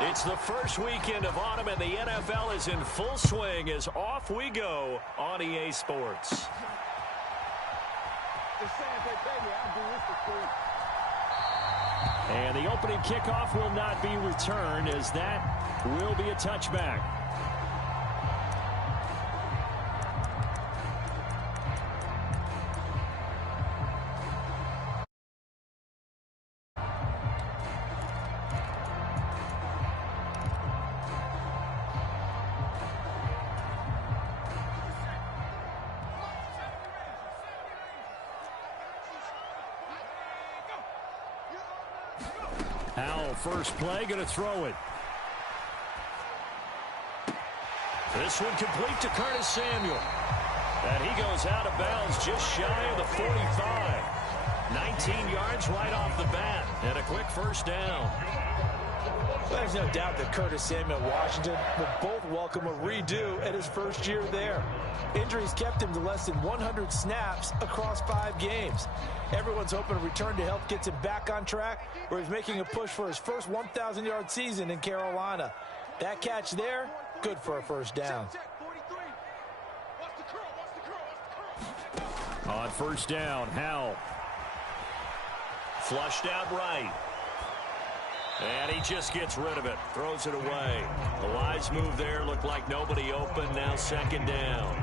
It's the first weekend of autumn, and the NFL is in full swing as off we go on EA Sports. And the opening kickoff will not be returned, as that will be a touchback. Howell, first play, going to throw it. This one complete to Curtis Samuel. And he goes out of bounds just shy of the 45. 19 yards right off the bat, and a quick first down. There's no doubt that Curtis Samuel Washington will both welcome a redo at his first year there. Injuries kept him to less than 100 snaps across 5 games. Everyone's hoping a return to health gets him back on track, where he's making a push for his first 1,000-yard season in Carolina. That catch there, good for a first down. On first down, Howell. Flushed out right. And he just gets rid of it. Throws it away. The wise move there. Looked like nobody open. Now second down.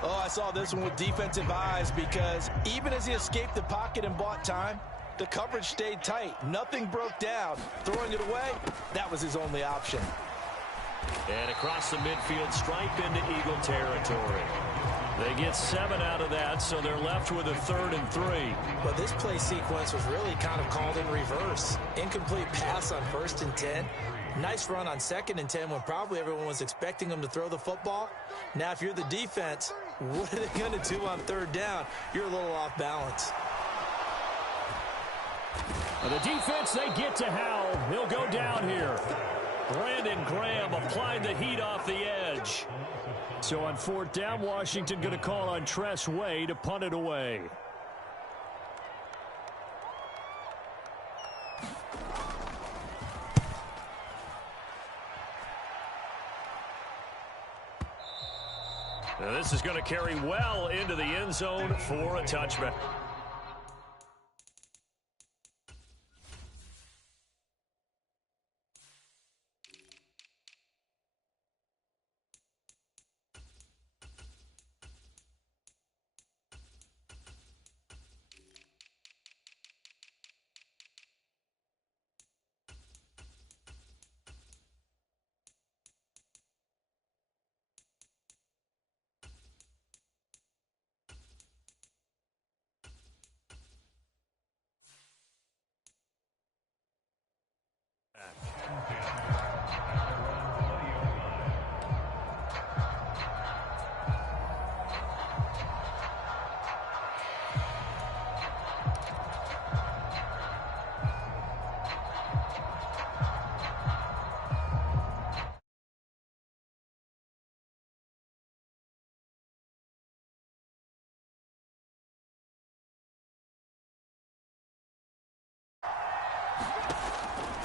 Oh, I saw this one with defensive eyes, because even as he escaped the pocket and bought time, the coverage stayed tight. Nothing broke down. Throwing it away, that was his only option. And across the midfield stripe into Eagle territory. They get 7 out of that, so they're left with a 3rd and 3. But this play sequence was really kind of called in reverse. Incomplete pass on 1st and 10. Nice run on 2nd and 10 when probably everyone was expecting him to throw the football. Now, if you're the defense, what are they going to do on 3rd down? You're a little off balance. The defense, they get to Howell. He'll go down here. Brandon Graham applied the heat off the edge. So on 4th down, Washington going to call on Tress Way to punt it away. Now this is going to carry well into the end zone for a touchback.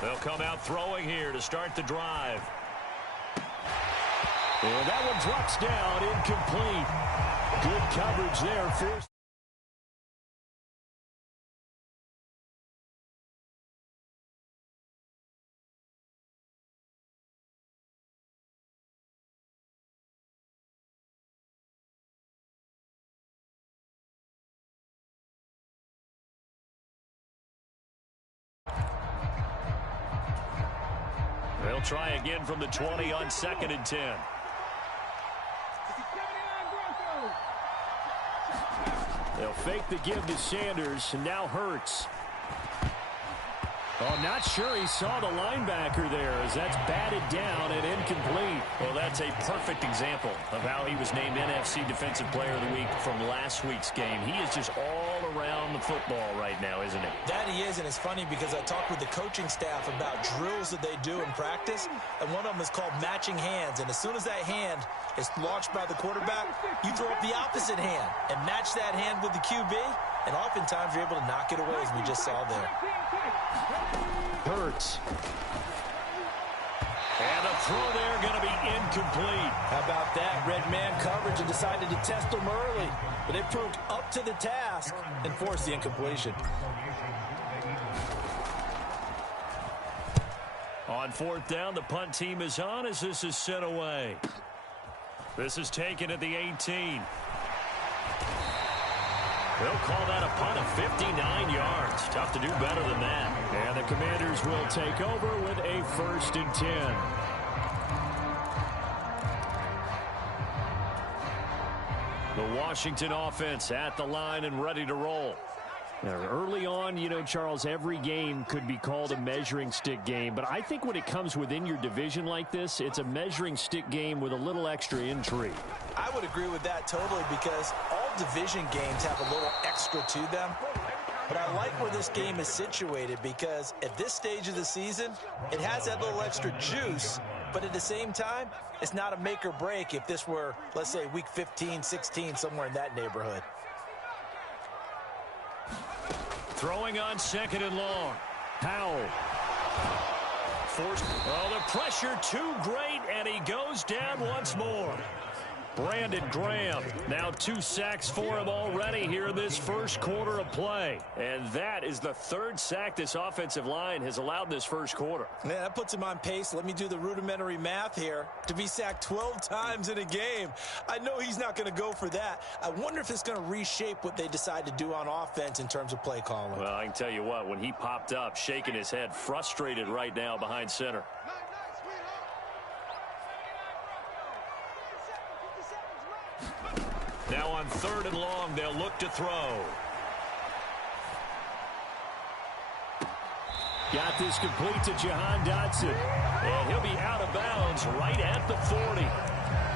They'll come out throwing here to start the drive. And that one drops down, incomplete. Good coverage there. First. They'll try again from the 20 on 2nd and 10. They'll fake the give to Sanders, and now Hurts. Oh, not sure he saw the linebacker there, as that's batted down and incomplete. Well, that's a perfect example of how he was named NFC Defensive Player of the Week from last week's game. He is just all around the football right now, isn't he? That he is, and it's funny because I talked with the coaching staff about drills that they do in practice, and one of them is called matching hands. And as soon as that hand is launched by the quarterback, you throw up the opposite hand and match that hand with the QB, and oftentimes you're able to knock it away, as we just saw there. Hurts. throw there going to be incomplete. How about that? Red man coverage and decided to test him early. But they proved up to the task and forced the incompletion. On fourth down, the punt team is on as this is sent away. This is taken at the 18. They'll call that a punt of 59 yards. Tough to do better than that. And the Commanders will take over with a 1st and 10. The Washington offense at the line and ready to roll. Now, early on, you know, Charles, every game could be called a measuring stick game. But I think when it comes within your division like this, it's a measuring stick game with a little extra intrigue. I would agree with that totally because all division games have a little extra to them. But I like where this game is situated because at this stage of the season, it has that little extra juice. But at the same time, it's not a make or break if this were, let's say, week 15, 16, somewhere in that neighborhood. Throwing on 2nd and long. Howell. Forced. Oh, the pressure too great, and he goes down once more. Brandon Graham. Now 2 sacks for him already here in this first quarter of play. And that is the 3rd sack this offensive line has allowed this first quarter. Man, that puts him on pace. Let me do the rudimentary math here. To be sacked 12 times in a game. I know he's not going to go for that. I wonder if it's going to reshape what they decide to do on offense in terms of play calling. Well, I can tell you what, when he popped up, shaking his head, frustrated right now behind center. Now on 3rd and long, they'll look to throw. Got this complete to Jahan Dotson. And he'll be out of bounds right at the 40.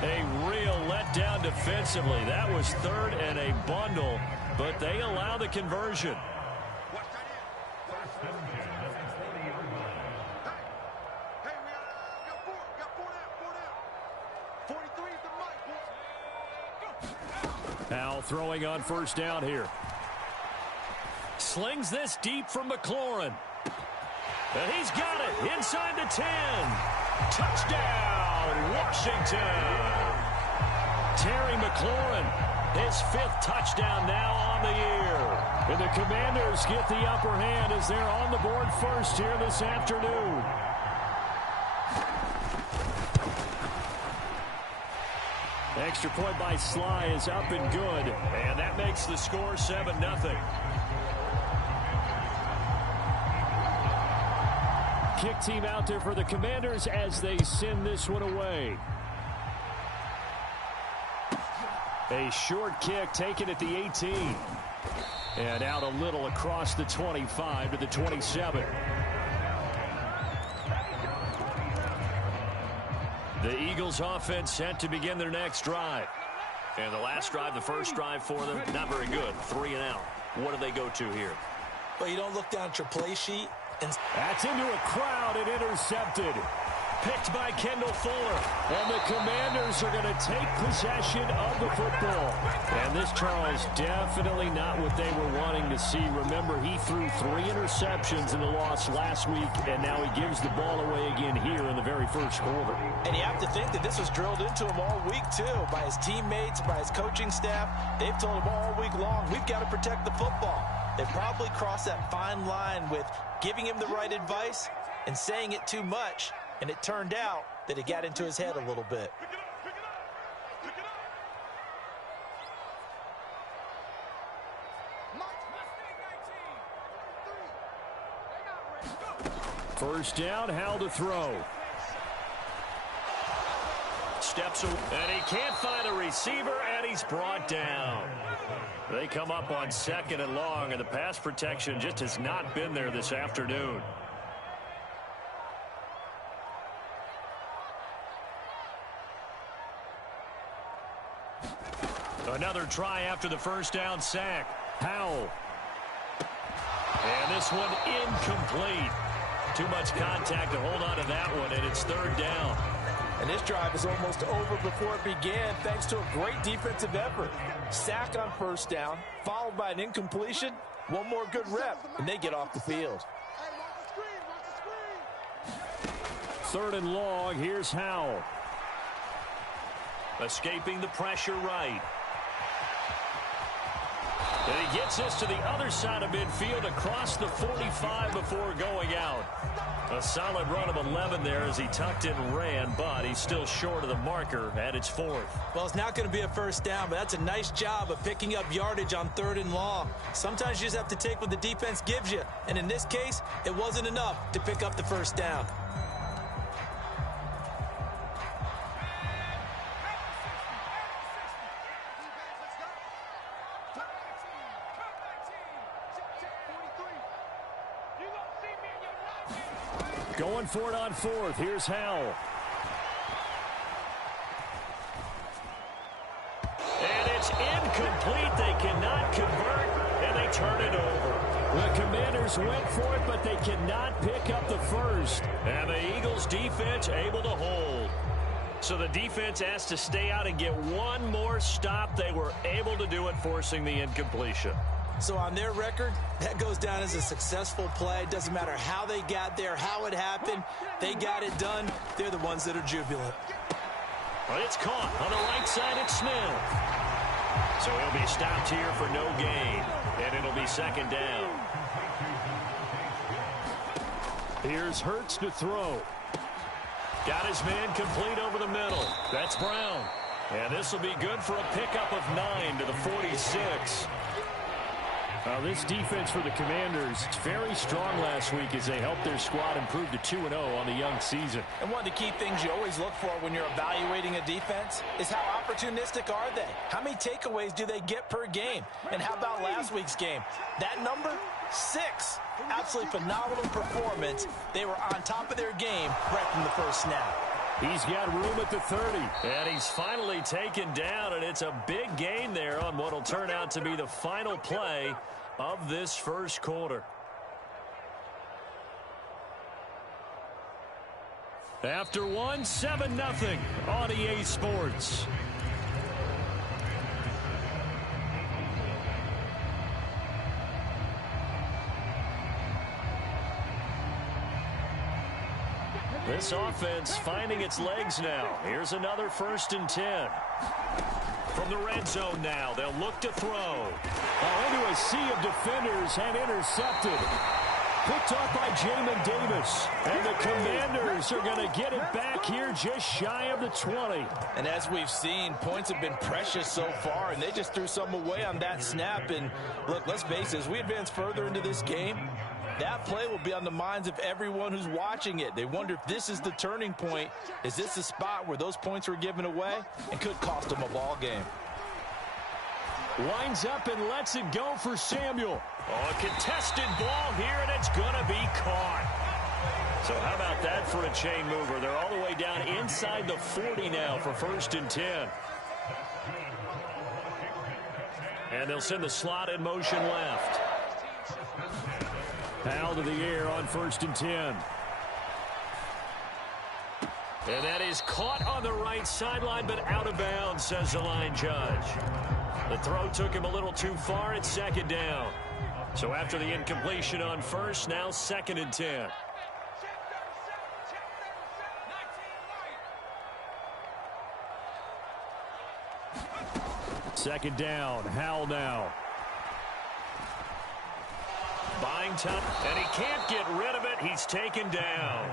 A real letdown defensively. That was 3rd and a bundle, but they allow the conversion. Now throwing on 1st down here. Slings this deep from McLaurin. And he's got it inside the 10. Touchdown, Washington. Terry McLaurin, his 5th touchdown now on the year. And the Commanders get the upper hand as they're on the board first here this afternoon. Extra point by Sly is up and good. And that makes the score 7-0. Kick team out there for the Commanders as they send this one away. A short kick taken at the 18. And out a little across the 25 to the 27. The Eagles offense set to begin their next drive. And the last drive, the first drive for them, not very good. 3 and out. What do they go to here? Well, you don't look down at your play sheet. That's into a crowd and intercepted. Picked by Kendall Fuller. And the Commanders are going to take possession of the football. And this, Charles, definitely not what they were wanting to see. Remember, he threw 3 interceptions in the loss last week, and now he gives the ball away again here in the very first quarter. And you have to think that this was drilled into him all week, too, by his teammates, by his coaching staff. They've told him all week long, we've got to protect the football. They probably crossed that fine line with giving him the right advice and saying it too much. And it turned out that it got into his head a little bit. First down, Howell to throw. Steps away, and he can't find a receiver, and he's brought down. They come up on 2nd and long, and the pass protection just has not been there this afternoon. Another try after the first down sack. Howell. And this one incomplete. Too much contact to hold on to that one, and it's 3rd down. And this drive is almost over before it began thanks to a great defensive effort. Sack on 1st down, followed by an incompletion. One more good rep, and they get off the field. 3rd and long. Here's Howell. Escaping the pressure right. And he gets this to the other side of midfield across the 45 before going out. A solid run of 11 there as he tucked in and ran, but he's still short of the marker at its 4th. Well, it's not going to be a first down, but that's a nice job of picking up yardage on 3rd and long. Sometimes you just have to take what the defense gives you, and in this case, it wasn't enough to pick up the first down. Going for it on 4th. Here's Howell. And it's incomplete. They cannot convert, and they turn it over. The Commanders went for it, but they cannot pick up the first. And the Eagles defense able to hold. So the defense asked to stay out and get one more stop. They were able to do it, forcing the incompletion. So on their record, that goes down as a successful play. Doesn't matter how they got there, how it happened. They got it done. They're the ones that are jubilant. Well, it's caught on the right side. It's Smith. So he'll be stopped here for no gain, and it'll be 2nd down. Here's Hurts to throw. Got his man complete over the middle. That's Brown. And this will be good for a pickup of 9 to the 46. This defense for the Commanders, it's very strong last week as they helped their squad improve to 2-0 on the young season. And one of the key things you always look for when you're evaluating a defense is how opportunistic are they? How many takeaways do they get per game? And how about last week's game? That number, 6. Absolutely phenomenal performance. They were on top of their game right from the first snap. He's got room at the 30. And he's finally taken down, and it's a big gain there on what will turn out to be the final play of this first quarter. After 1, 7-0 on EA Sports. This offense finding its legs now. Here's another 1st and 10. From the red zone now, they'll look to throw. Into a sea of defenders and intercepted. Picked up by Jamin Davis. And the Commanders are going to get it back here just shy of the 20. And as we've seen, points have been precious so far, and they just threw some away on that snap. And look, let's face it, as we advance further into this game, that play will be on the minds of everyone who's watching it. They wonder if this is the turning point. Is this the spot where those points were given away and could cost them a ball game? Winds up and lets it go for Samuel. Oh, a contested ball here, and it's going to be caught. So how about that for a chain mover? They're all the way down inside the 40 now for 1st and 10. And they'll send the slot in motion left. Howell to the air on 1st and 10. And that is caught on the right sideline, but out of bounds, says the line judge. The throw took him a little too far. It's 2nd down. So after the incompletion on 1st, now 2nd and 10. Second down. Howell now. Buying time, and he can't get rid of it. He's taken down.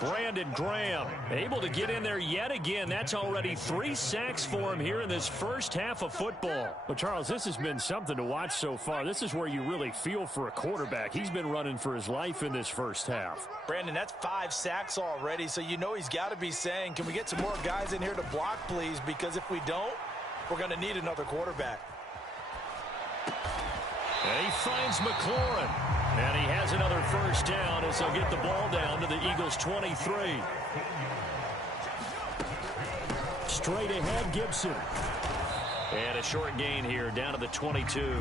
Brandon Graham able to get in there yet again. That's already 3 sacks for him here in this first half of football. But, Charles, this has been something to watch so far. This is where you really feel for a quarterback. He's been running for his life in this first half. Brandon, that's 5 sacks already, so you know he's got to be saying, can we get some more guys in here to block, please? Because if we don't, we're going to need another quarterback. And he finds McLaurin. And he has another first down as they'll get the ball down to the Eagles' 23. Straight ahead, Gibson. And a short gain here down to the 22.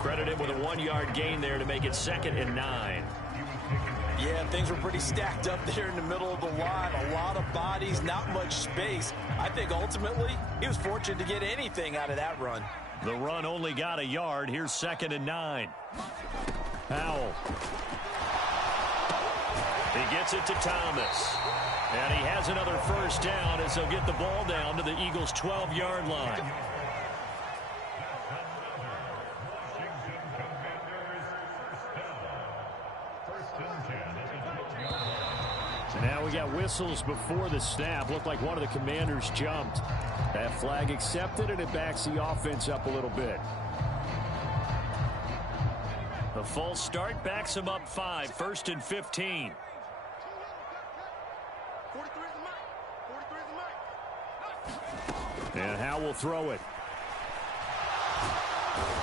Credited with a 1-yard gain there to make it 2nd and 9. Yeah, things were pretty stacked up there in the middle of the line. A lot of bodies, not much space. I think ultimately he was fortunate to get anything out of that run. The run only got a yard. Here's 2nd and 9. Howell. He gets it to Thomas. And he has another first down as he'll get the ball down to the Eagles' 12-yard line. So now we got whistles before the snap. Looked like one of the Commanders jumped. That flag accepted, and it backs the offense up a little bit. The false start backs him up 5, 1st and 15. And Howe will throw it.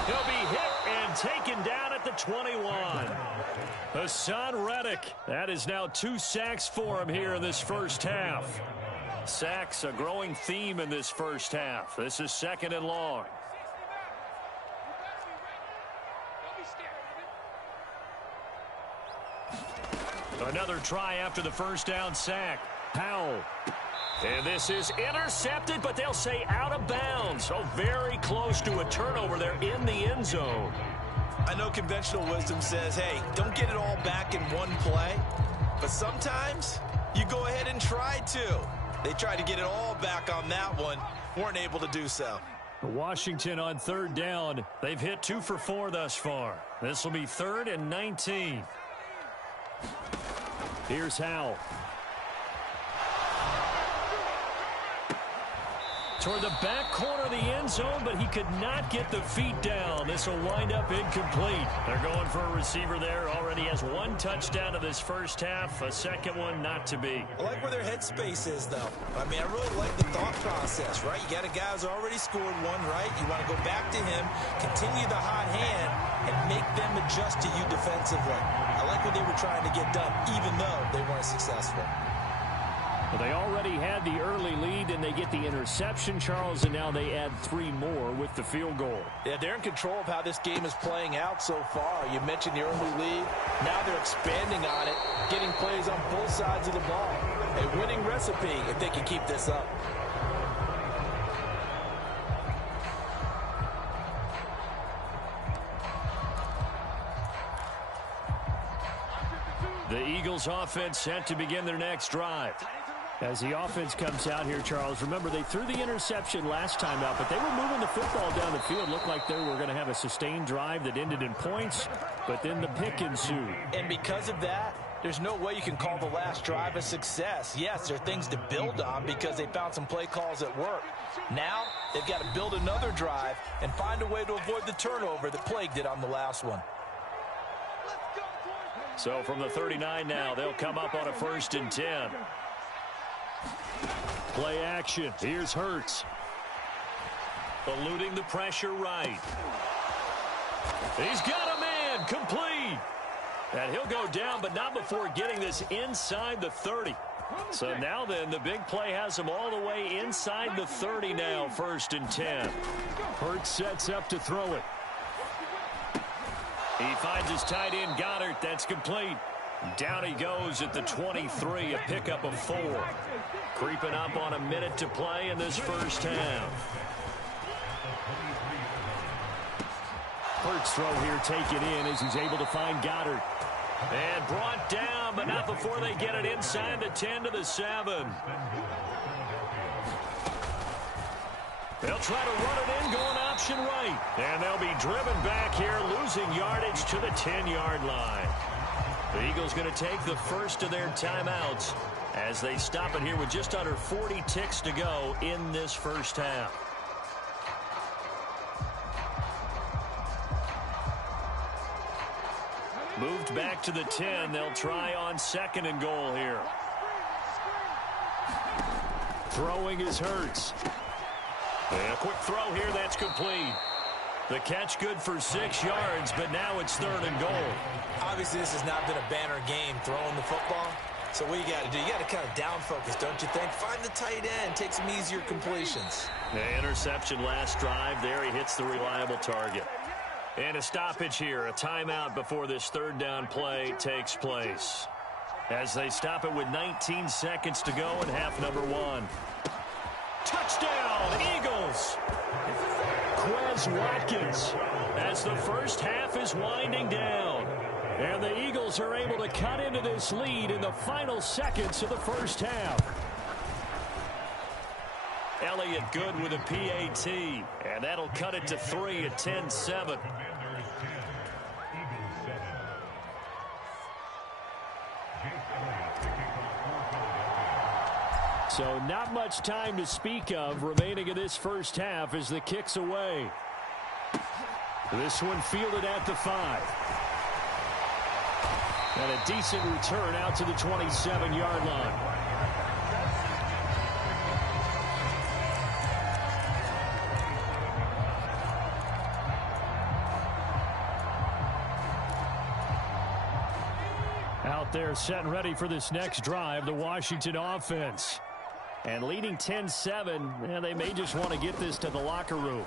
He'll be hit and taken down at the 21. Hassan Reddick. That is now 2 sacks for him here in this first half. Sacks, a growing theme in this first half. This is 2nd and long. Another try after the first down sack. Powell. And this is intercepted, but they'll say out of bounds. So very close to a turnover there in the end zone. I know conventional wisdom says, hey, don't get it all back in one play. But sometimes you go ahead and try to. They tried to get it all back on that one. Weren't able to do so. Washington on 3rd down. They've hit 2 for 4 thus far. This will be 3rd and 19. Here's Howe. Toward the back corner of the end zone, but he could not get the feet down. This will wind up incomplete. They're going for a receiver there. Already has 1 touchdown in this first half. A second one not to be. I like where their headspace is, though. I mean, I really like the thought process, right? You got a guy who's already scored 1, right? You want to go back to him, continue the hot hand, and make them adjust to you defensively. I like what they were trying to get done, even though they weren't successful. Well, they already had the early lead, and they get the interception, Charles, and now they add 3 more with the field goal. Yeah, they're in control of how this game is playing out so far. You mentioned the early lead. Now they're expanding on it, getting plays on both sides of the ball. A winning recipe if they can keep this up. The Eagles offense set to begin their next drive. As the offense comes out here, Charles, remember they threw the interception last time out, but they were moving the football down the field. Looked like they were going to have a sustained drive that ended in points, but then the pick ensued. And because of that, there's no way you can call the last drive a success. Yes, there are things to build on because they found some play calls that work. Now, they've got to build another drive and find a way to avoid the turnover that plagued it on the last one. So from the 39 now, they'll come up on a 1st and 10. Play action. Here's Hurts. Eluding the pressure right. He's got a man. Complete. And he'll go down, but not before getting this inside the 30. So now then, the big play has him all the way inside the 30 now, 1st and 10. Hurts sets up to throw it. He finds his tight end, Goddard. That's complete. Down he goes at the 23, a pickup of 4. Creeping up on a minute to play in this first half. Hurts throw here taken in as he's able to find Goddard. And brought down, but not before they get it inside the 10 to the 7. They'll try to run it in, going option right. And they'll be driven back here, losing yardage to the 10-yard line. The Eagles going to take the first of their timeouts as they stop it here with just under 40 ticks to go in this first half. Moved back to the 10. They'll try on 2nd and goal here. Throwing is Hurts. And a quick throw here, that's complete. The catch good for 6 yards, but now it's 3rd and goal. Obviously, this has not been a banner game throwing the football. So what you got to do, you got to kind of down focus, don't you think? Find the tight end, take some easier completions. The interception last drive there. He hits the reliable target. And a stoppage here, a timeout before this 3rd down play takes place. As they stop it with 19 seconds to go in half number 1. Touchdown, Eagles! Quez Watkins as the first half is winding down. And the Eagles are able to cut into this lead in the final seconds of the first half. Elliott good with a PAT, and that'll cut it to 3 at 10-7. So not much time to speak of remaining in this first half as the kick's away. This one fielded at the 5. And a decent return out to the 27-yard line. Out there set and ready for this next drive, the Washington offense. And leading 10-7, they may just want to get this to the locker room.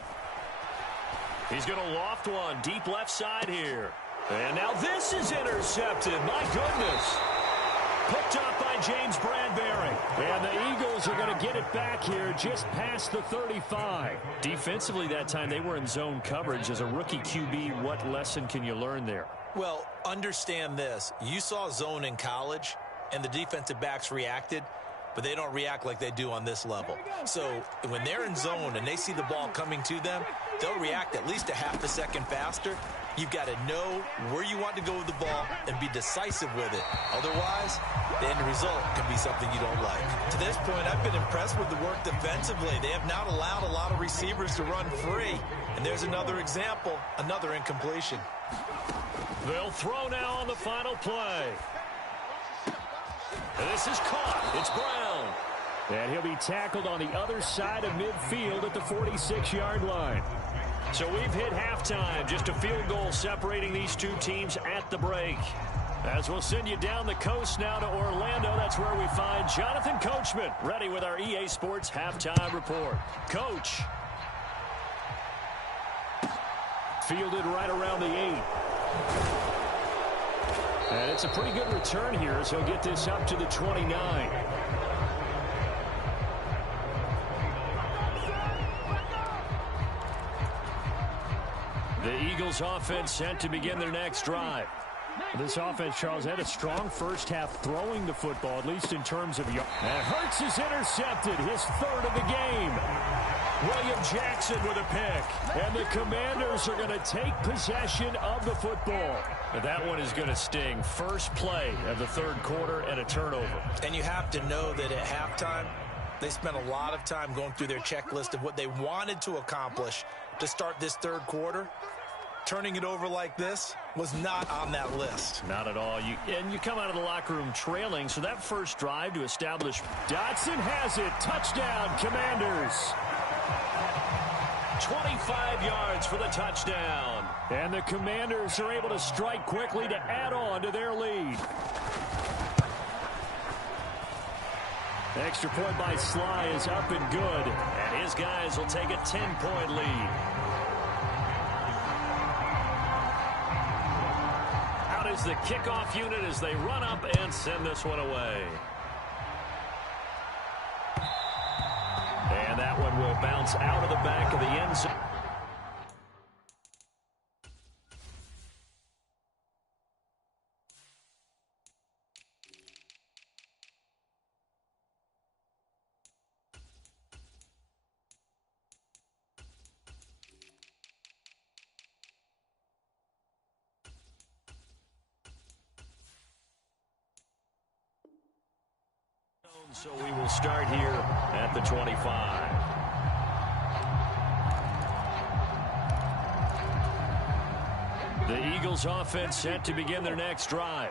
He's going to loft one deep left side here. And now this is intercepted. My goodness. Picked up by James Bradbury. And the Eagles are going to get it back here just past the 35. Defensively that time, they were in zone coverage. As a rookie QB, what lesson can you learn there? Well, understand this. You saw zone in college, and the defensive backs reacted, but they don't react like they do on this level. So when they're in zone and they see the ball coming to them, they'll react at least a half a second faster. You've got to know where you want to go with the ball and be decisive with it. Otherwise, the end result can be something you don't like. To this point, I've been impressed with the work defensively. They have not allowed a lot of receivers to run free. And there's another example, another incompletion. They'll throw now on the final play. This is caught. It's Brown. And he'll be tackled on the other side of midfield at the 46-yard line. So we've hit halftime. Just a field goal separating these two teams at the break. As we'll send you down the coast now to Orlando, that's where we find Jonathan Coachman, ready with our EA Sports Halftime Report. Coach. Fielded right around the 8. And it's a pretty good return here as he'll get this up to the 29. The Eagles offense set to begin their next drive. This offense, Charles, had a strong first half throwing the football, at least in terms of yards. And Hurts is intercepted, his third of the game. William Jackson with a pick. And the Commanders are going to take possession of the football. And that one is going to sting. First play of the third quarter and a turnover. And you have to know that at halftime, they spent a lot of time going through their checklist of what they wanted to accomplish to start this third quarter. Turning it over like this was not on that list. Not at all. You come out of the locker room trailing, so that first drive to establish. Dotson has it. Touchdown, Commanders. 25 yards for the touchdown. And the Commanders are able to strike quickly to add on to their lead. Extra point by Sly is up and good. And his guys will take a 10-point lead. Out is the kickoff unit as they run up and send this one away. And that one will bounce out of the back of the end zone. So we will start here at the 25. The Eagles offense set to begin their next drive.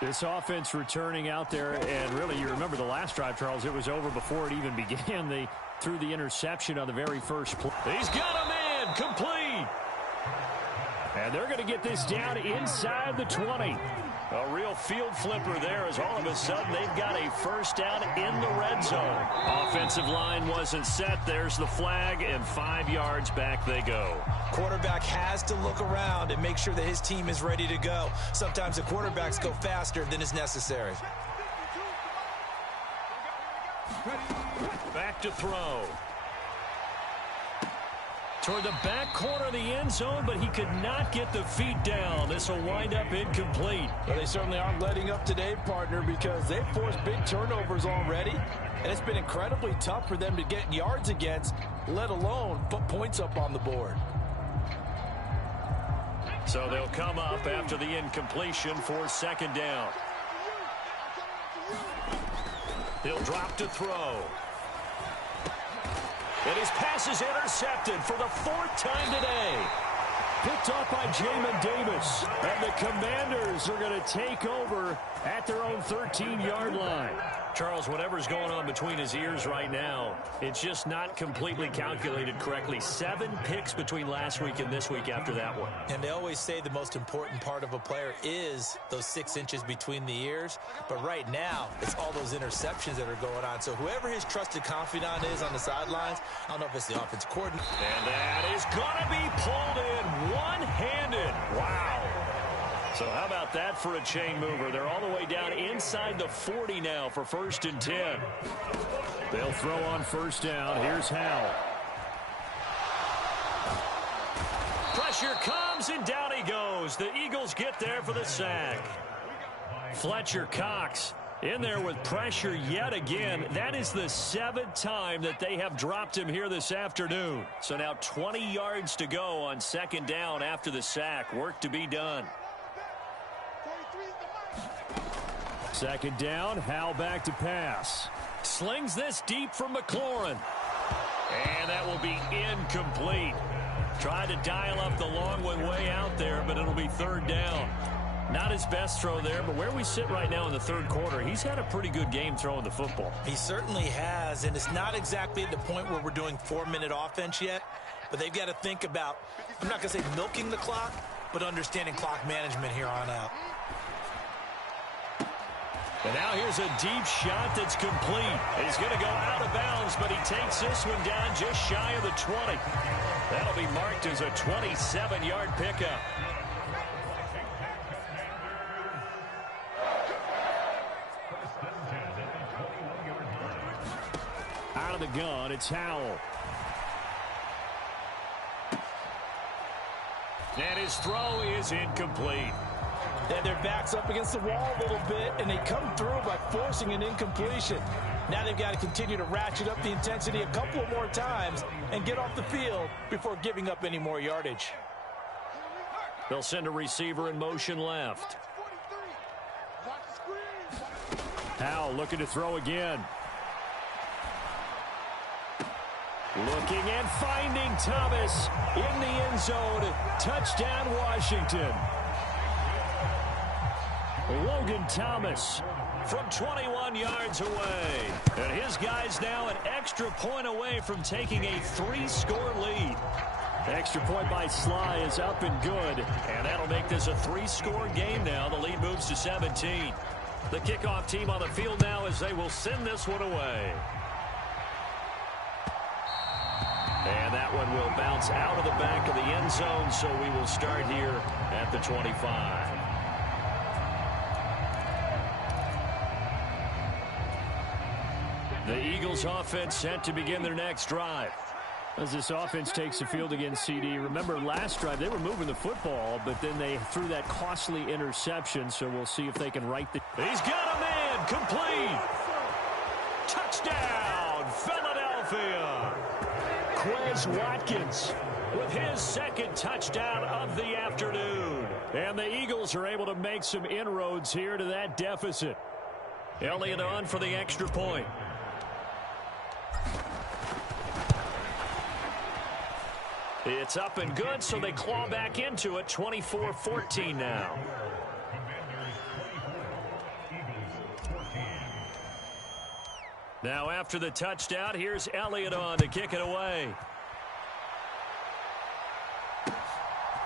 This offense returning out there, and really you remember the last drive, Charles, it was over before it even began. They threw the interception on the very first play. He's got a man, complete. And they're going to get this down inside the 20. A real field flipper there as all of a sudden they've got a first down in the red zone. Offensive line wasn't set. There's the flag, and 5 yards back they go. Quarterback has to look around and make sure that his team is ready to go. Sometimes the quarterbacks go faster than is necessary. Back to throw. Toward the back corner of the end zone, but he could not get the feet down. This will wind up incomplete. Well, they certainly aren't letting up today, partner, because they've forced big turnovers already, and it's been incredibly tough for them to get yards against, let alone put points up on the board. So they'll come up after the incompletion for second down. He'll drop to throw. And his pass is intercepted for the 4th time today. Picked off by Jamin Davis. And the Commanders are going to take over at their own 13-yard line. Charles, whatever's going on between his ears right now, it's just not completely calculated correctly. 7 picks between last week and this week after that one. And they always say the most important part of a player is those 6 inches between the ears. But right now, it's all those interceptions that are going on. So whoever his trusted confidant is on the sidelines, I don't know if it's the offensive coordinator. And that is going to be pulled in one-handed. Wow. So how about that for a chain mover? They're all the way down inside the 40 now for 1st and 10. They'll throw on 1st down. Here's Howell. Pressure comes, and down he goes. The Eagles get there for the sack. Fletcher Cox in there with pressure yet again. That is the 7th time that they have dropped him here this afternoon. So now 20 yards to go on 2nd down after the sack. Work to be done. 2nd down, Howell back to pass. Slings this deep from McLaurin. And that will be incomplete. Tried to dial up the long one way out there, but it'll be 3rd down. Not his best throw there, but where we sit right now in the 3rd quarter, he's had a pretty good game throwing the football. He certainly has, and it's not exactly at the point where we're doing 4-minute offense yet, but they've got to think about, I'm not going to say milking the clock, but understanding clock management here on out. And now here's a deep shot that's complete. He's going to go out of bounds, but he takes this one down just shy of the 20. That'll be marked as a 27-yard pickup. Out of the gun, it's Howell. And his throw is incomplete. And their back's up against the wall a little bit, and they come through by forcing an incompletion. Now they've got to continue to ratchet up the intensity a couple of more times and get off the field before giving up any more yardage. They'll send a receiver in motion left. Howell looking to throw again. Looking and finding Thomas in the end zone. Touchdown, Washington. Logan Thomas from 21 yards away. And his guy's now an extra point away from taking a 3-score lead. Extra point by Sly is up and good. And that'll make this a 3-score game now. The lead moves to 17. The kickoff team on the field now as they will send this one away. And that one will bounce out of the back of the end zone, so we will start here at the 25. The Eagles offense set to begin their next drive. As this offense takes the field against CD, remember last drive they were moving the football, but then they threw that costly interception, so we'll see if they can right the... He's got a man, complete! Touchdown, Philadelphia! Quez Watkins with his 2nd touchdown of the afternoon. And the Eagles are able to make some inroads here to that deficit. Elliott on for the extra point. It's up and good, so they claw back into it. 24-14 now. Now after the touchdown, here's Elliott on to kick it away.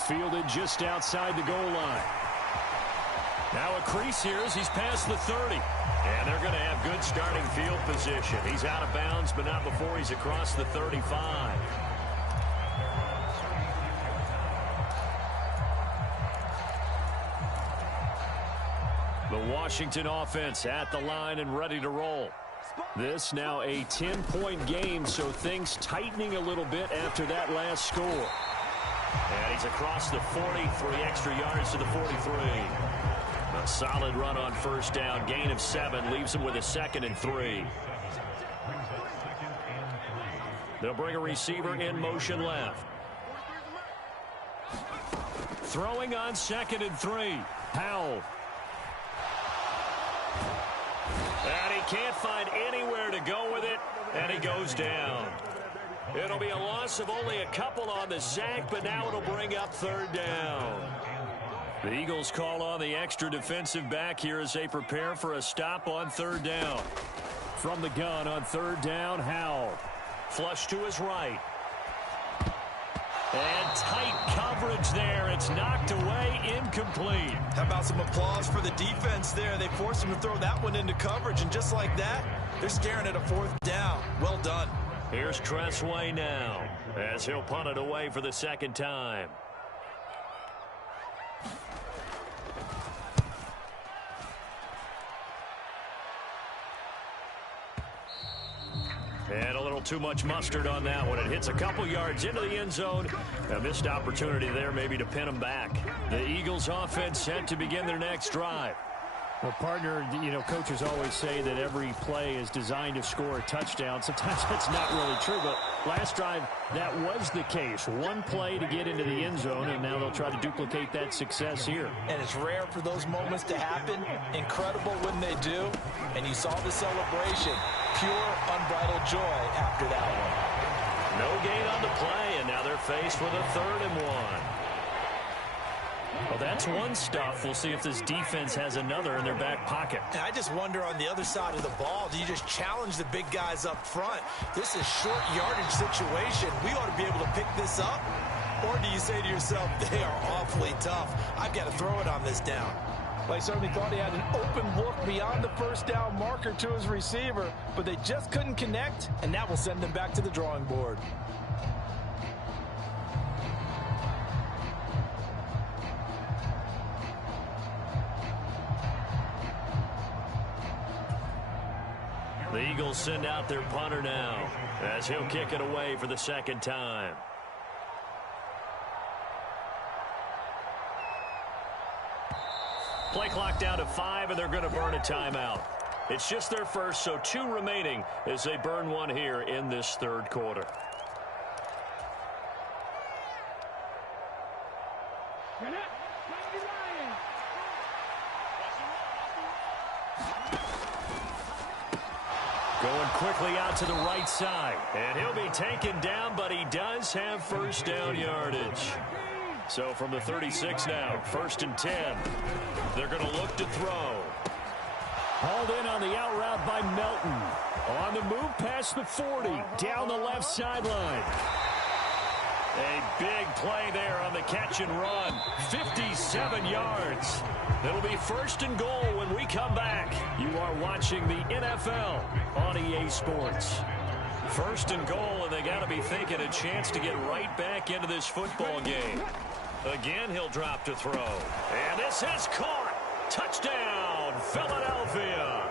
Fielded just outside the goal line. Now a crease here as he's past the 30. And they're going to have good starting field position. He's out of bounds, but not before he's across the 35. The Washington offense at the line and ready to roll. This now a 10-point game, so things tightening a little bit after that last score. And he's across the 40, 3 extra yards to the 43. A solid run on first down, gain of 7, leaves him with a 2nd and 3. They'll bring a receiver in motion left. Throwing on 2nd and 3. Powell. And he can't find anywhere to go with it, and he goes down. It'll be a loss of only a couple on the sack, but now it'll bring up 3rd down. The Eagles call on the extra defensive back here as they prepare for a stop on 3rd down. From the gun on 3rd down, Howell. Flush to his right. And tight coverage there. It's knocked away, incomplete. How about some applause for the defense there? They forced him to throw that one into coverage, and just like that, they're staring at a 4th down. Well done. Here's Tressway now as he'll punt it away for the 2nd time. And a little too much mustard on that one. It hits a couple yards into the end zone. A missed opportunity there maybe to pin them back. The Eagles offense set to begin their next drive. Well, partner, you know, coaches always say that every play is designed to score a touchdown. Sometimes that's not really true, but last drive, that was the case. One play to get into the end zone, and now they'll try to duplicate that success here. And it's rare for those moments to happen. Incredible when they do. And you saw the celebration. Pure, unbridled joy after that one. No gain on the play, and now they're faced with a 3rd and 1. Well, that's one stuff. We'll see if this defense has another in their back pocket. And I just wonder on the other side of the ball, do you just challenge the big guys up front? This is short yardage situation. We ought to be able to pick this up. Or do you say to yourself, they are awfully tough. I've got to throw it on this down. Well, I certainly thought he had an open look beyond the 1st down marker to his receiver, but they just couldn't connect, and that will send them back to the drawing board. The Eagles send out their punter now as he'll kick it away for the 2nd time. Play clock down to 5, and they're going to burn a timeout. It's just their first, so 2 remaining as they burn one here in this 3rd quarter. Going quickly out to the right side. And he'll be taken down, but he does have 1st down yardage. So from the 36 now, 1st and 10. They're going to look to throw. Hauled in on the out route by Melton. On the move past the 40, down the left sideline. A big play there on the catch and run. 57 yards. It'll be 1st and goal when we come back. You are watching the NFL on EA Sports. 1st and goal, and they got to be thinking a chance to get right back into this football game. Again, he'll drop to throw. And this is caught. Touchdown, Philadelphia.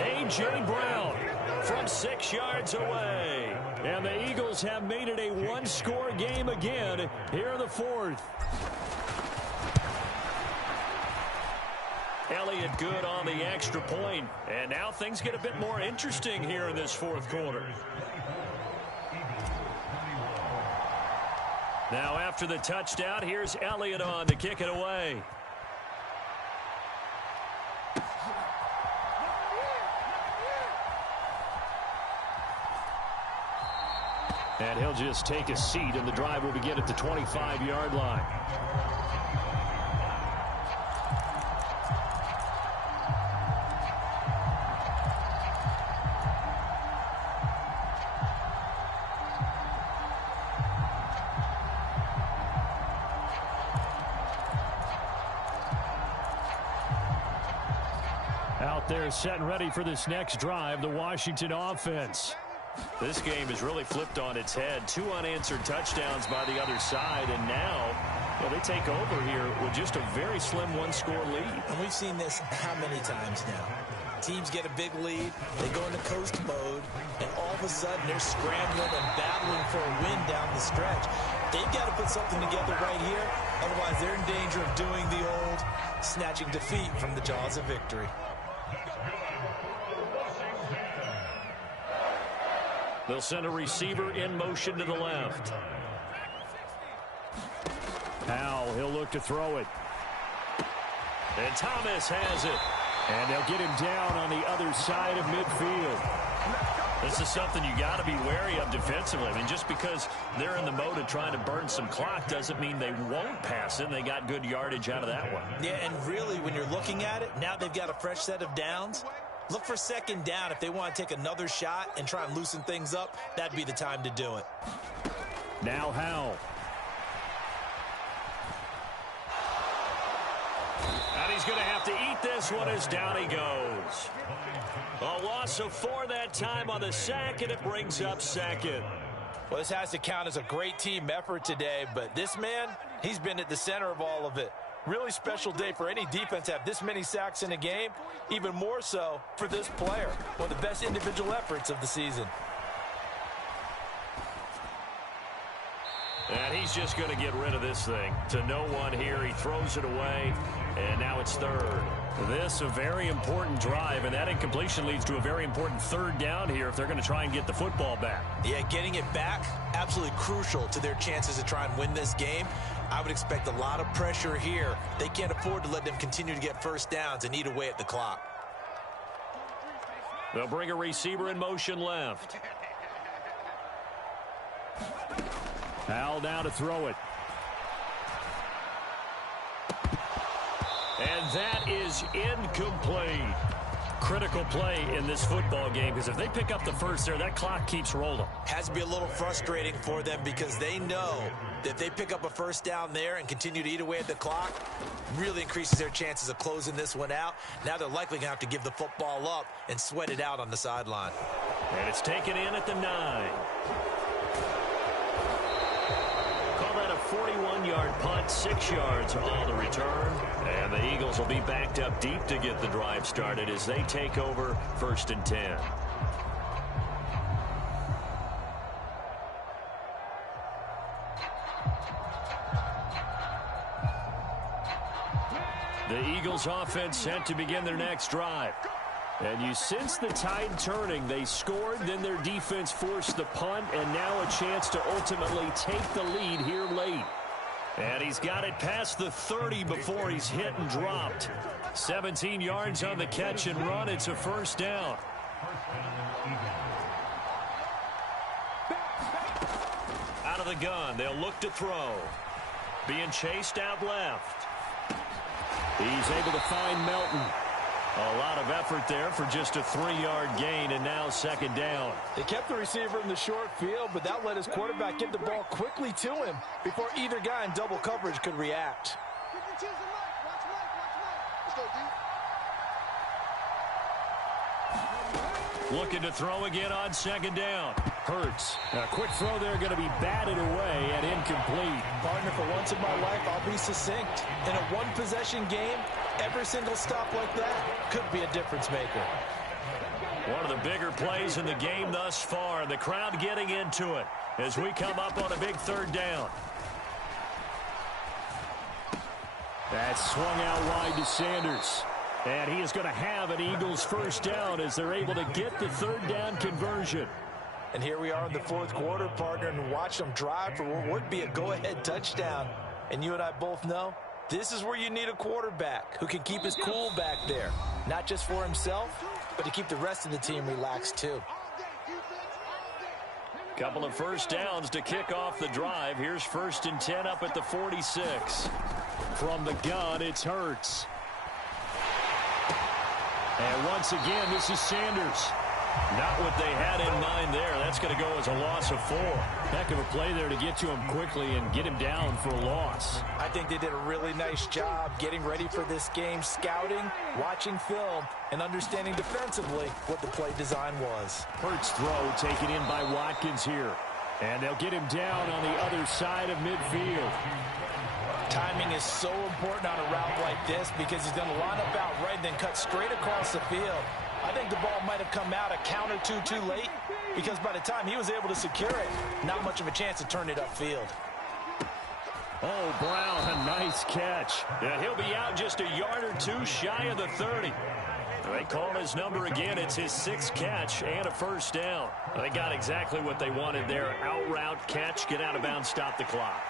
A.J. Brown from 6 yards away. And the Eagles have made it a one-score game again here in the 4th. Elliott good on the extra point. And now things get a bit more interesting here in this 4th quarter. Now after the touchdown, here's Elliott on to kick it away. And he'll just take a seat, and the drive will begin at the 25-yard line. Out there set and ready for this next drive, the Washington offense. This game is really flipped on its head. 2 unanswered touchdowns by the other side, and now they take over here with just a very slim one-score lead. And we've seen this how many times now? teams get a big lead, they go into coast mode, and all of a sudden they're scrambling and battling for a win down the stretch. They've got to put something together right here, otherwise they're in danger of doing the old snatching defeat from the jaws of victory. They'll send a receiver in motion to the left. Now he'll look to throw it. And Thomas has it. And they'll get him down on the other side of midfield. This is something you got to be wary of defensively. I mean, just because they're in the mode of trying to burn some clock doesn't mean they won't pass it. And they got good yardage out of that one. Yeah, and really, when you're looking at it, now they've got a fresh set of downs. Look for second down. If they want to take another shot and try and loosen things up, that'd be the time to do it. Now Howell. And he's going to have to eat this one as down he goes. A loss of 4 that time on the sack, and it brings up second. Well, this has to count as a great team effort today, but this man, he's been at the center of all of it. Really special day for any defense to have this many sacks in a game, even more so for this player. One of the best individual efforts of the season. And he's just going to get rid of this thing. To no one here, he throws it away, and now it's third. This a very important drive, and that incompletion leads to a very important third down here if they're going to try and get the football back. Yeah, getting it back, absolutely crucial to their chances to try and win this game. I would expect a lot of pressure here. They can't afford to let them continue to get first downs and eat away at the clock. They'll bring a receiver in motion left. Howell now to throw it. And that is incomplete. Critical play in this football game, because if they pick up the first there, that clock keeps rolling. Has to be a little frustrating for them because they know that if they pick up a first down there and continue to eat away at the clock, really increases their chances of closing this one out. Now they're likely going to have to give the football up and sweat it out on the sideline. And it's taken in at the 9. Call that a 41-yard punt, 6 yards on the return. And the Eagles will be backed up deep to get the drive started as they take over 1st and 10. The Eagles offense set to begin their next drive. And you sense the tide turning. They scored, then their defense forced the punt, and now a chance to ultimately take the lead here late. And he's got it past the 30 before he's hit and dropped. 17 yards on the catch and run. It's a first down. Out of the gun, they'll look to throw. Being chased out left. He's able to find Melton. A lot of effort there for just a 3-yard gain, and now second down. They kept the receiver in the short field, but that let his quarterback get the ball quickly to him before either guy in double coverage could react. Looking to throw again on second down. Hurts. A quick throw there going to be batted away and incomplete. Partner, for once in my life, I'll be succinct. In a one-possession game, every single stop like that could be a difference maker. One of the bigger plays in the game thus far, and the crowd getting into it as we come up on a big third down. That's swung out wide to Sanders. And he is going to have an Eagles first down as they're able to get the third down conversion. And here we are in the fourth quarter, partner, and watch them drive for what would be a go-ahead touchdown. And you and I both know this is where you need a quarterback who can keep his cool back there. Not just for himself, but to keep the rest of the team relaxed too. Couple of first downs to kick off the drive. Here's 1st and 10 up at the 46. From the gun, it's Hurts. And once again, this is Sanders. Not what they had in mind there. That's going to go as a loss of 4. Heck of a play there to get to him quickly and get him down for a loss. I think they did a really nice job getting ready for this game, scouting, watching film, and understanding defensively what the play design was. Hurts throw taken in by Watkins here. And they'll get him down on the other side of midfield. Timing is so important on a route like this because he's going to line up out right and then cut straight across the field. I think the ball might have come out a count or two too late, because by the time he was able to secure it, not much of a chance to turn it upfield. Oh, Brown, a nice catch. Yeah, he'll be out just a yard or two shy of the 30. They call his number again. It's his 6th catch and a first down. They got exactly what they wanted there. Out route, catch, get out of bounds, stop the clock.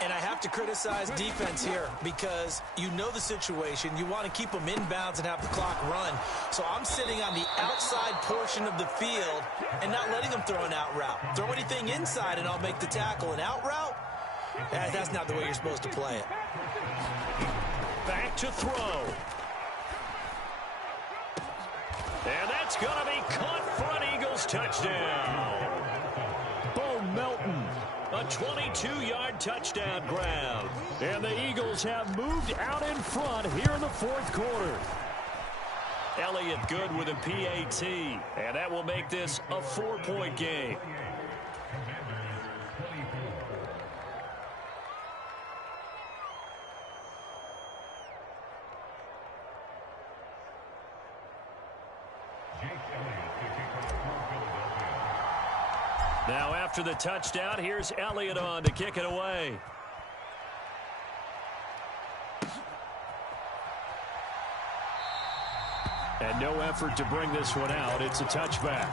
And I have to criticize defense here because you know the situation. You want to keep them inbounds and have the clock run. So I'm sitting on the outside portion of the field and not letting them throw an out route. Throw anything inside and I'll make the tackle. An out route? That's not the way you're supposed to play it. Back to throw. And that's going to be caught for an Eagles touchdown. Bo Melton. A 22-yard touchdown grab. And the Eagles have moved out in front here in the 4th quarter. Elliott good with a PAT. And that will make this a 4-point game. Now after the touchdown, here's Elliott on to kick it away. And no effort to bring this one out. It's a touchback.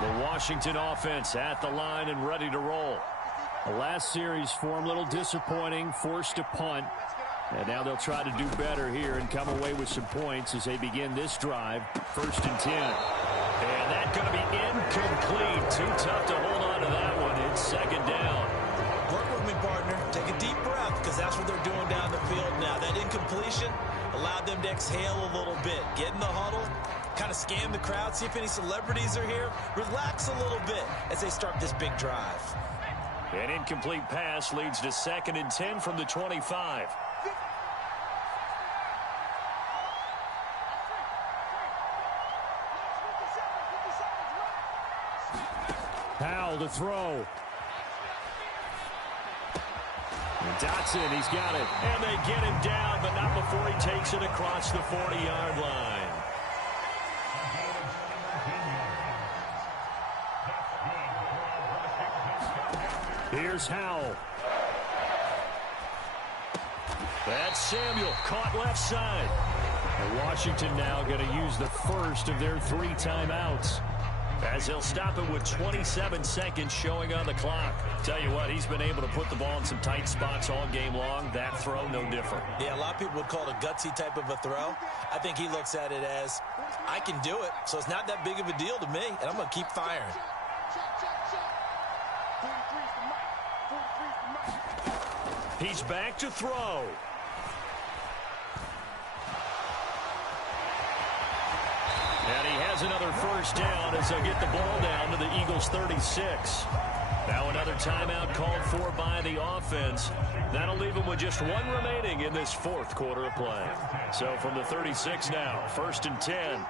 The Washington offense at the line and ready to roll. The last series for them, a little disappointing, forced to punt. And now they'll try to do better here and come away with some points as they begin this drive. 1st and 10. And that's going to be incomplete. Too tough to hold on to that one. It's 2nd down. Work with me, partner. Take a deep breath because that's what they're doing down the field now. That incompletion allowed them to exhale a little bit. Get in the huddle. Kind of scan the crowd, see if any celebrities are here. Relax a little bit as they start this big drive. An incomplete pass leads to 2nd and 10 from the 25. Powell to throw. And Dotson, he's got it. And they get him down, but not before he takes it across the 40-yard line. Here's Howell. That's Samuel, caught left side. And Washington now going to use the first of their 3 timeouts. As he'll stop it with 27 seconds showing on the clock. Tell you what, he's been able to put the ball in some tight spots all game long. That throw, no different. Yeah, a lot of people would call it a gutsy type of a throw. I think he looks at it as, I can do it, so it's not that big of a deal to me, and I'm going to keep firing. He's back to throw. And he has another first down as they'll get the ball down to the Eagles' 36. Now another timeout called for by the offense. That'll leave them with just 1 remaining in this 4th quarter of play. So from the 36 now, 1st and 10.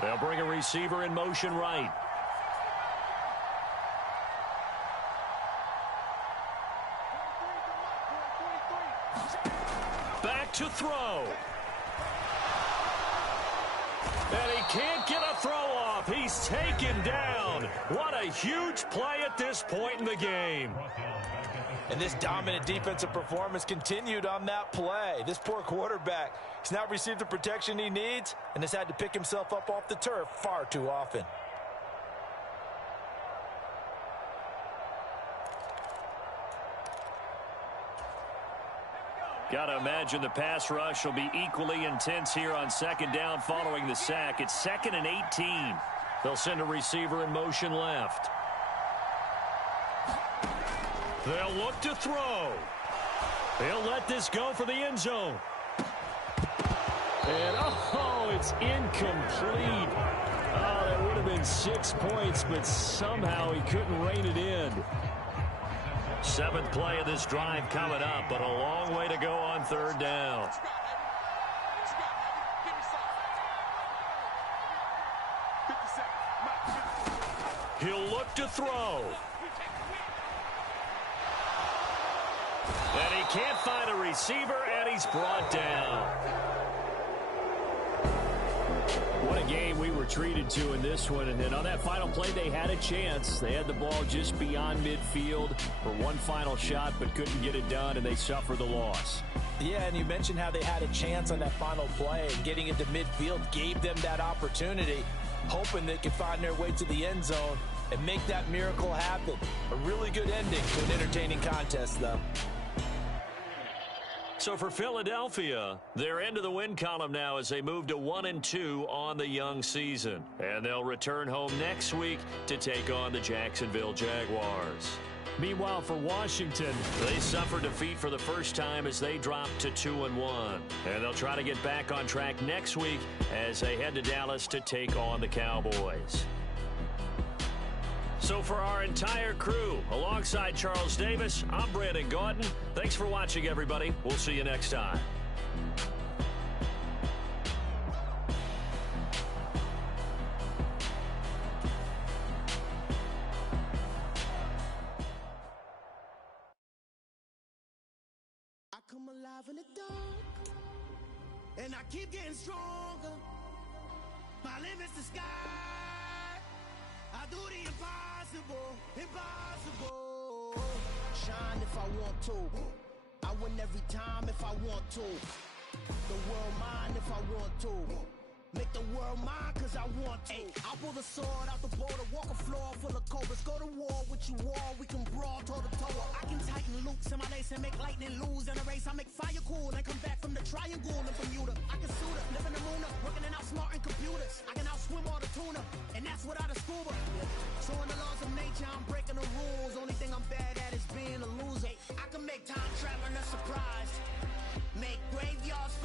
They'll bring a receiver in motion right. Back to throw. And he can't get a throw off. He's taken down. What a huge play at this point in the game. And this dominant defensive performance continued on that play. This poor quarterback has not received the protection he needs and has had to pick himself up off the turf far too often. Got to imagine the pass rush will be equally intense here on 2nd down following the sack. It's 2nd and 18. They'll send a receiver in motion left. They'll look to throw. They'll let this go for the end zone. And, oh, it's incomplete. Oh, that would have been 6 points, but somehow he couldn't rein it in. 7th play of this drive coming up, but a long way to go on 3rd down. He'll look to throw. And he can't find a receiver, and he's brought down. What a game we were treated to in this one. And then on that final play, they had a chance. They had the ball just beyond midfield for one final shot, but couldn't get it done, and they suffered the loss. Yeah, and you mentioned how they had a chance on that final play, and getting into midfield gave them that opportunity, hoping they could find their way to the end zone and make that miracle happen. A really good ending to an entertaining contest, though. So for Philadelphia, they're into the win column now as they move to 1-2 on the young season. And they'll return home next week to take on the Jacksonville Jaguars. Meanwhile, for Washington, they suffered defeat for the first time as they dropped to 2-1. And they'll try to get back on track next week as they head to Dallas to take on the Cowboys. So for our entire crew, alongside Charles Davis, I'm Brandon Gaudin. Thanks for watching, everybody. We'll see you next time. I come alive in the dark, and I keep getting stronger. My limit's the sky. I do the impossible, impossible. Shine if I want to. I win every time if I want to. The world mine if I want to. Make the world mine cause I want to. I'll pull the sword out the border, walk a floor full of cobras. Go to war with you all, we can brawl toe to toe. I can tighten loops in my lace and make lightning lose in a race. I make fire cool and come back from the triangle in Bermuda. I can suit up, live in the moon up, working and outsmarting computers. I can outswim all the tuna, and that's without a scuba. So in the laws of nature, I'm breaking the rules. Only thing I'm bad at is being a loser. I can make time traveling a surprise. Make graveyards